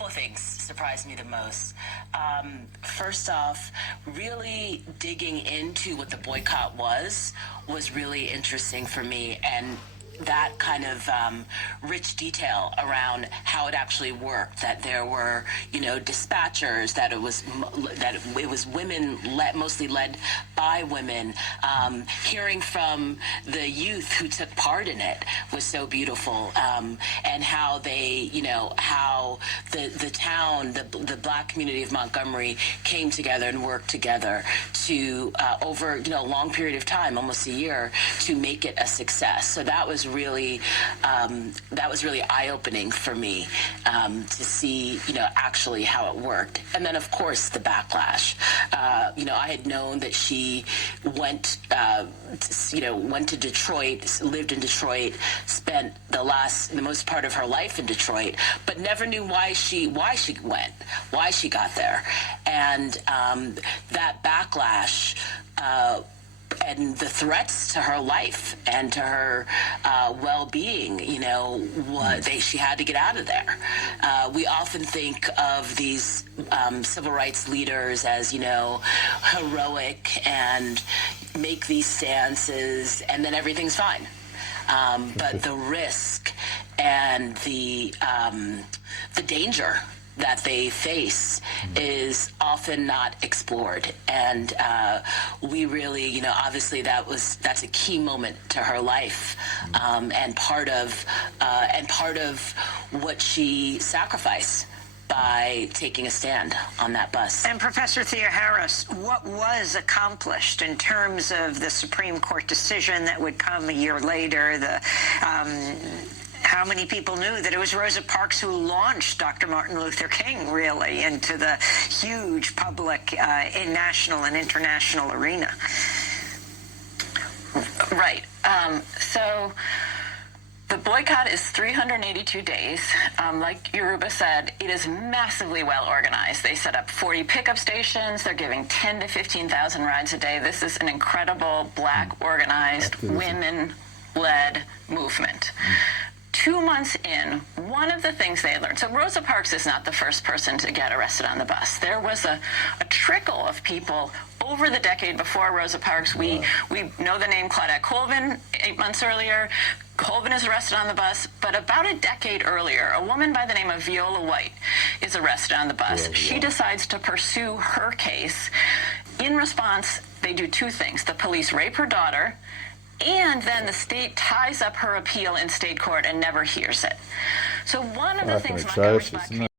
couple of things surprised me the most. First off, really digging into what the boycott was really interesting for me, and that kind of rich detail around how it actually worked, that there were, dispatchers, that it was women, mostly led by women. Hearing from the youth who took part in it was so beautiful, and how they, how the town, the Black community of Montgomery came together and worked together to over a long period of time, almost a year, to make it a success. So that was really eye-opening for me, to see actually how it worked. And then of course the backlash. I had known that she went to Detroit, lived in Detroit, spent the most part of her life in Detroit, but never knew why she went, why she got there. And that backlash and the threats to her life and to her well-being, she had to get out of there. We often think of these civil rights leaders as, heroic and make these stances and then everything's fine. But the risk and the danger that they face is often not explored, and we really, obviously that's a key moment to her life, and part of what she sacrificed by taking a stand on that bus. And Professor Thea Harris, what was accomplished in terms of the Supreme Court decision that would come a year later? How many people knew that it was Rosa Parks who launched Dr. Martin Luther King, really, into the huge public national and international arena? Right. So the boycott is 382 days. Like Yoruba said, it is massively well organized. They set up 40 pickup stations. They're giving 10 to 15,000 rides a day. This is an incredible Black organized, women-led movement. 2 months in, one of the things they had learned, so Rosa Parks is not the first person to get arrested on the bus. There was a trickle of people over the decade before Rosa Parks. We know the name Claudette Colvin 8 months earlier. Colvin is arrested on the bus, but about a decade earlier, a woman by the name of Viola White is arrested on the bus. She decides to pursue her case. In response, they do two things. The police rape her daughter, and then the state ties up her appeal in state court and never hears it. So one of the things Montgomery's Black